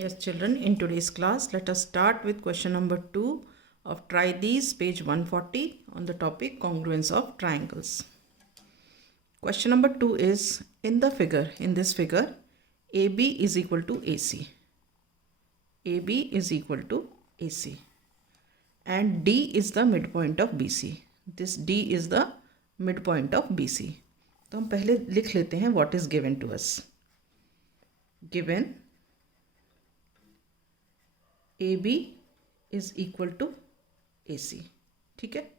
Yes, children, in today's class, let us start with question number 2 of Try These, page 140, on the topic congruence of triangles. Question number 2 is, in this figure, AB is equal to AC. AB is equal to AC. And D is the midpoint of BC. This D is the midpoint of BC. तो हम पहले लिख लेते हैं what is given to us. Given AB is equal to AC. ठीक है.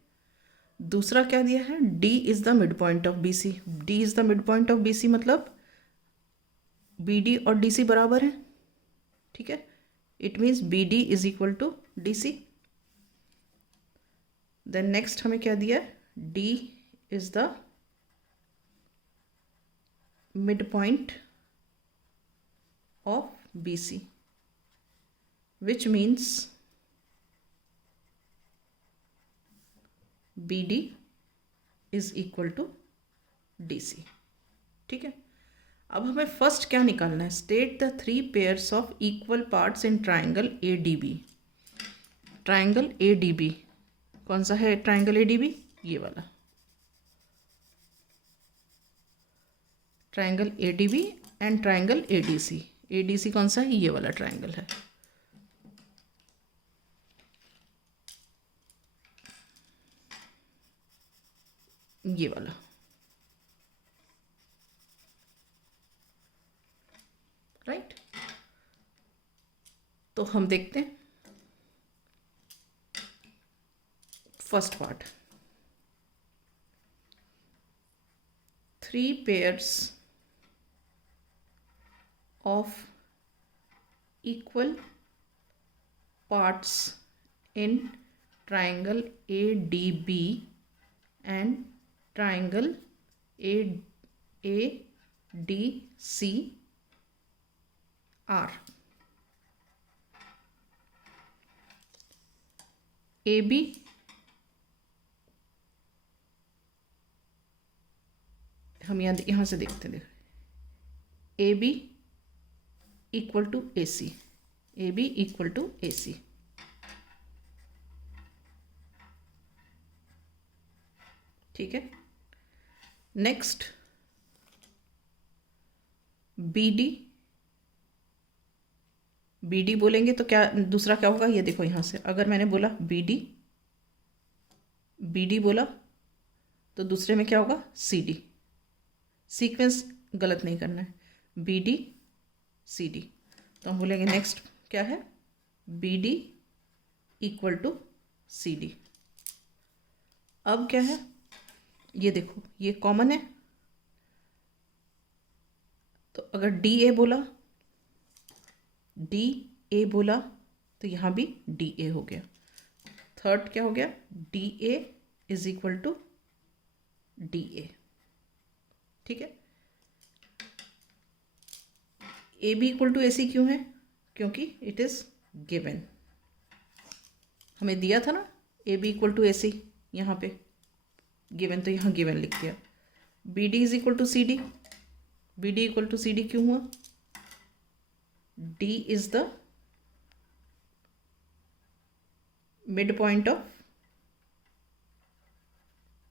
दूसरा क्या दिया है? D is the midpoint of BC. D is the midpoint of BC मतलब BD और DC बराबर हैं. ठीक है. It means BD is equal to DC. Then next हमें क्या दिया है? D is the midpoint of BC, which means BD is equal to DC. ठीक है. अब हमें फर्स्ट क्या निकालना है? State the 3 pairs of equal parts in triangle ADB. Triangle ADB कौन सा है? ट्राइंगल ADB ये वाला. Triangle ADB and triangle ADC. ADC कौन सा है? ये वाला ट्राइंगल है. ये वाला. राइट. तो हम देखते हैं first part. 3 pairs of equal parts in triangle ADB and triangle ADC are AB हम यहाँ से देखते हैं. AB equal to AC. AB equal to AC. ठीक है. नेक्स्ट BD बोलेंगे तो क्या दूसरा क्या होगा? ये देखो यहाँ से अगर मैंने बोला BD बोला तो दूसरे में क्या होगा? CD. सीक्वेंस गलत नहीं करना है. BD CD. तो हम बोलेंगे नेक्स्ट क्या है? BD equal to CD. अब क्या है? ये देखो ये कॉमन है. तो अगर DA बोला तो यहाँ भी DA हो गया. थर्ड क्या हो गया? DA is equal to DA. ठीक है. AB इक्वल टू AC क्यों है? क्योंकि इट इज़ गिवन. हमें दिया था ना AB इक्वल टू AC. यहाँ पे गिवन तो यहाँ गिवन लिख दिया. BD is equal to CD. BD equal to CD क्यों हुआ? D is the mid point of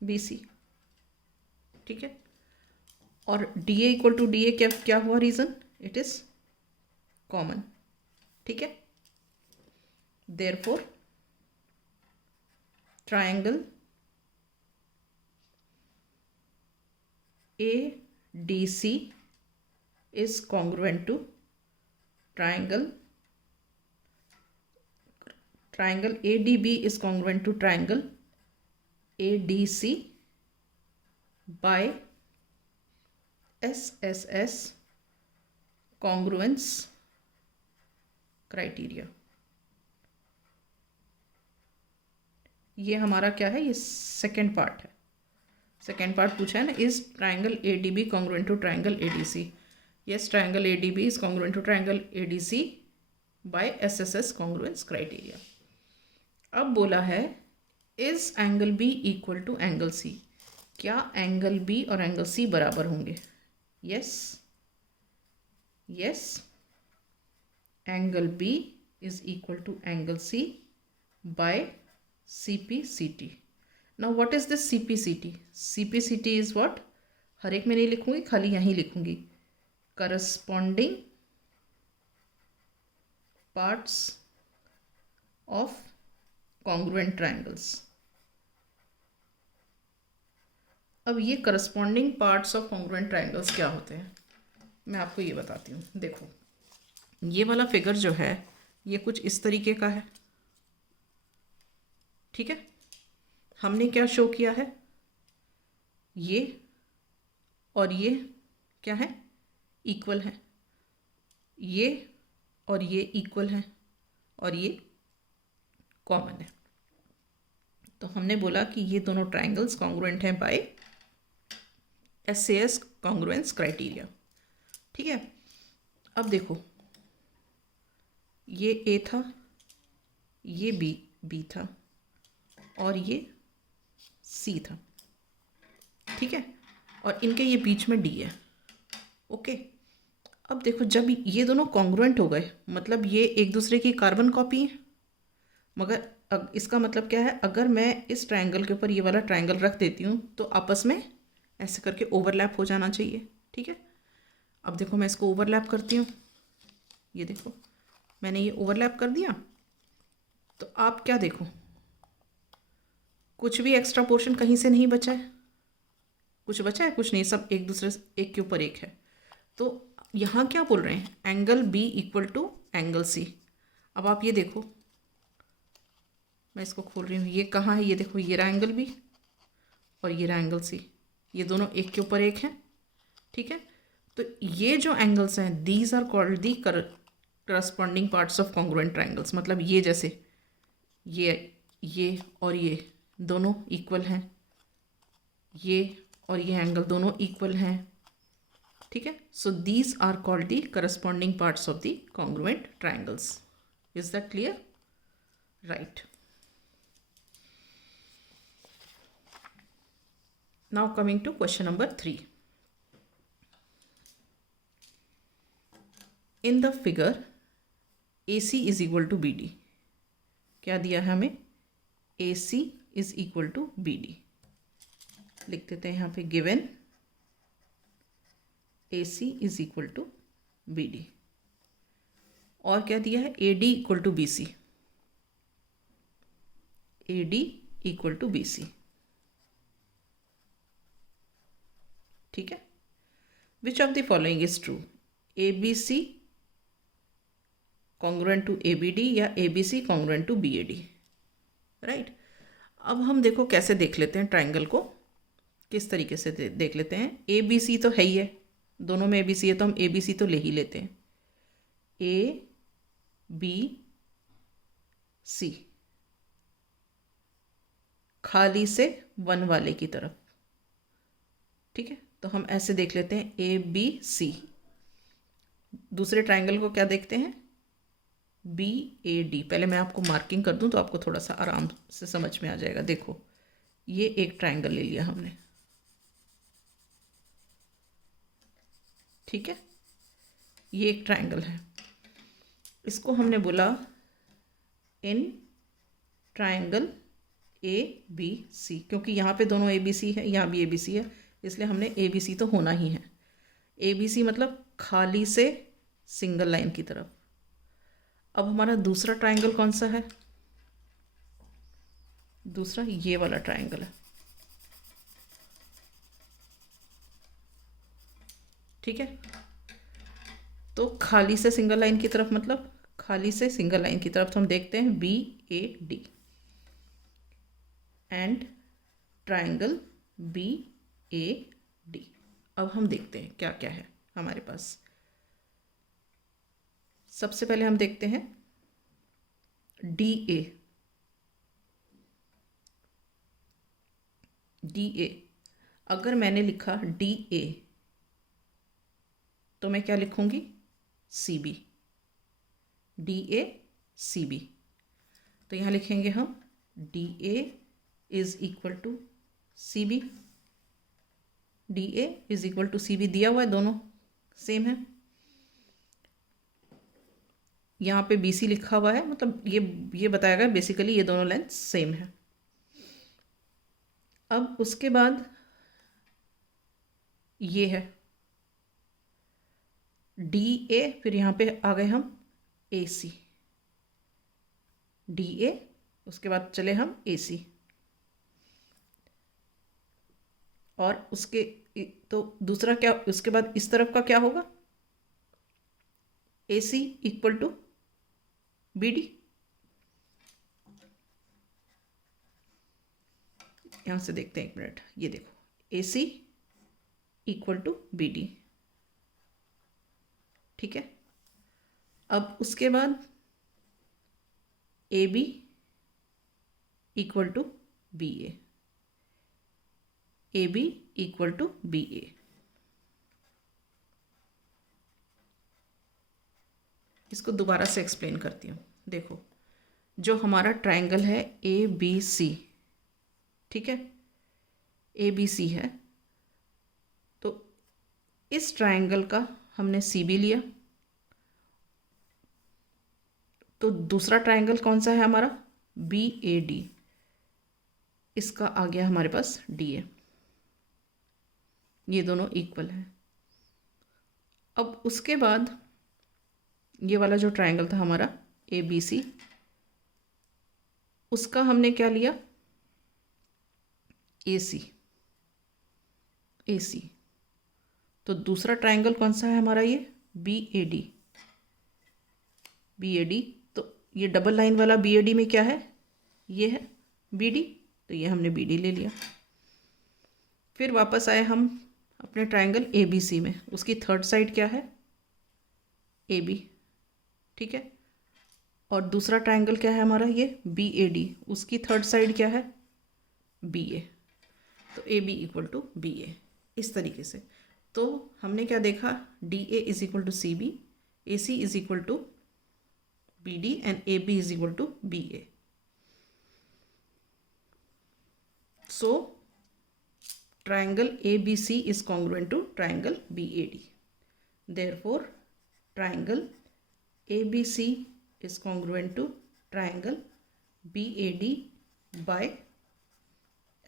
BC. ठीक है. और DA इक्वल टू DA क्या हुआ? Reason it is common. ठीक है. Therefore triangle ADC is congruent to triangle ADB is congruent to triangle ADC by SSS congruence criteria. ये हमारा क्या है? ये सेकेंड पार्ट है. सेकेंड पार्ट पूछा है ना, is triangle ADB congruent to triangle ADC. yes, triangle ADB is congruent to triangle ADC by SSS congruence criteria. अब बोला है is angle B equal to angle C. क्या एंगल B और angle C बराबर होंगे? Yes. Angle B is equal to angle C by CPCT. Now what is this CPCT? CPCT is what? हर एक में नहीं लिखूंगी, खाली यहीं लिखूंगी. Corresponding parts of congruent triangles. अब ये corresponding parts of congruent triangles क्या होते हैं, मैं आपको ये बताती हूँ. देखो, ये वाला फिगर जो है ये कुछ इस तरीके का है. ठीक है, हमने क्या शो किया है, ये और ये क्या है, इक्वल है. ये और ये इक्वल है और ये कॉमन है. तो हमने बोला कि ये दोनों ट्रायंगल्स कॉन्ग्रुएंट हैं बाय SAS कॉन्ग्रुएंस क्राइटेरिया. ठीक है, अब देखो, ये A था, ये B था और ये C था. ठीक है, और इनके ये बीच में D है. ओके, अब देखो, जब ये दोनों कॉन्ग्रुएंट हो गए, मतलब ये एक दूसरे की कार्बन कॉपी है. मगर इसका मतलब क्या है, अगर मैं इस ट्रायंगल के ऊपर ये वाला ट्रायंगल रख देती हूँ तो आपस में ऐसे करके ओवरलैप हो जाना चाहिए. ठीक है, अब देखो मैं इसको ओवरलैप करती हूँ. ये देखो, मैंने ये ओवरलैप कर दिया. तो आप क्या देखो, कुछ भी एक्स्ट्रा पोर्शन कहीं से नहीं बचा है. कुछ बचा है? कुछ नहीं, सब एक दूसरे से एक के ऊपर एक है. तो यहाँ क्या बोल रहे हैं, angle B equal to angle C. अब आप ये देखो, मैं इसको खोल रही हूँ, ये कहाँ है, ये देखो, ये रहा एंगल बी और ये रहा एंगल सी. ये दोनों एक के ऊपर एक हैं. ठीक है, तो ये जो एंगल्स हैं, these are called the corresponding parts of congruent triangles. मतलब ये जैसे ये और ये दोनों इक्वल हैं, ये और ये एंगल दोनों इक्वल हैं. ठीक है, so these are called the corresponding parts of the congruent triangles. Is that clear? Right. Now coming to question number 3. In the figure AC is equal to BD. क्या दिया है हमें, AC is equal to BD. लिख देते हैं यहाँ पे, given AC is equal to BD. और क्या दिया है, AD equal to BC. AD equal to BC. ठीक है, which of the following is true, ABC congruent to ABD या ABC congruent to BAD. Right. अब हम देखो कैसे देख लेते हैं ट्राइंगल को, किस तरीके से देख लेते हैं. ABC तो है ही है, दोनों में ABC है तो हम ABC तो ले ही लेते हैं. ABC खाली से 1 वाले की तरफ. ठीक है, तो हम ऐसे देख लेते हैं ABC. दूसरे ट्रायंगल को क्या देखते हैं, BAD. पहले मैं आपको मार्किंग कर दूं तो आपको थोड़ा सा आराम से समझ में आ जाएगा. देखो, ये एक ट्रायंगल ले लिया हमने. ठीक है, ये एक ट्रायंगल है, इसको हमने बोला इन ट्रायंगल ABC. क्योंकि यहाँ पे दोनों ABC है, यहाँ भी ABC है, इसलिए हमने ABC तो होना ही है. ABC मतलब खाली से सिंगल लाइन की तरफ. अब हमारा दूसरा ट्रायंगल कौन सा है, दूसरा ये वाला ट्रायंगल है. ठीक है, तो खाली से सिंगल लाइन की तरफ, मतलब खाली से सिंगल लाइन की तरफ, तो हम देखते हैं BAD एंड ट्रायंगल BAD. अब हम देखते हैं क्या क्या है हमारे पास. सबसे पहले हम देखते हैं DA. अगर मैंने लिखा DA तो मैं क्या लिखूंगी, CB. DA CB. तो यहाँ लिखेंगे हम DA is equal to CB. DA is equal to CB दिया हुआ है, दोनों सेम है. यहाँ पे BC लिखा हुआ है, मतलब ये बताएगा बेसिकली ये दोनों लेंथ सेम है। अब उसके बाद ये है DA, फिर यहाँ पे आ गए हम AC, DA, उसके बाद चले हम AC, और उसके तो दूसरा क्या, उसके बाद इस तरफ का क्या होगा, AC इक्वल टू BD। यहाँ से देखते हैं, एक मिनट, ये देखो AC इक्वल टू BD, ठीक है। अब उसके बाद AB equal to BA, AB equal to BA। इसको दोबारा से एक्सप्लेन करती हूँ। देखो, जो हमारा ट्रायंगल है ABC, ठीक है, ABC है, तो इस ट्रायंगल का हमने CB लिया, तो दूसरा ट्रायंगल कौन सा है हमारा, BAD, इसका आ गया हमारे पास DA, ये दोनों इक्वल हैं। अब उसके बाद ये वाला जो ट्रायंगल था हमारा ABC, उसका हमने क्या लिया, AC, तो दूसरा ट्रायंगल कौन सा है हमारा, ये BAD, तो ये डबल लाइन वाला BAD में क्या है, ये है BD, तो ये हमने BD ले लिया। फिर वापस आए हम अपने ट्रायंगल ABC में, उसकी थर्ड साइड क्या है, AB, ठीक है, और दूसरा ट्रायंगल क्या है हमारा, ये BAD, उसकी थर्ड साइड क्या है, BA, तो AB इक्वल टू BA, इस तरीके से। तो हमने क्या देखा, DA is equal to CB, AC is equal to BD and AB is equal to BA। So triangle ABC is congruent to triangle BAD. Therefore, triangle ABC is congruent to triangle BAD by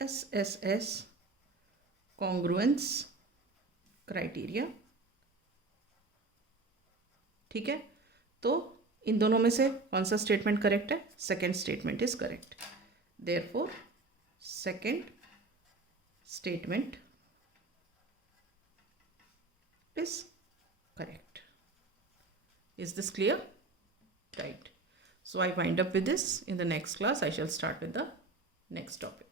SSS congruence criteria, ठीक है। तो इन दोनों में से कौन सा statement correct है, second statement is correct. Therefore second statement is correct. Is this clear? Right. So I wind up with this. In the next class I shall start with the next topic.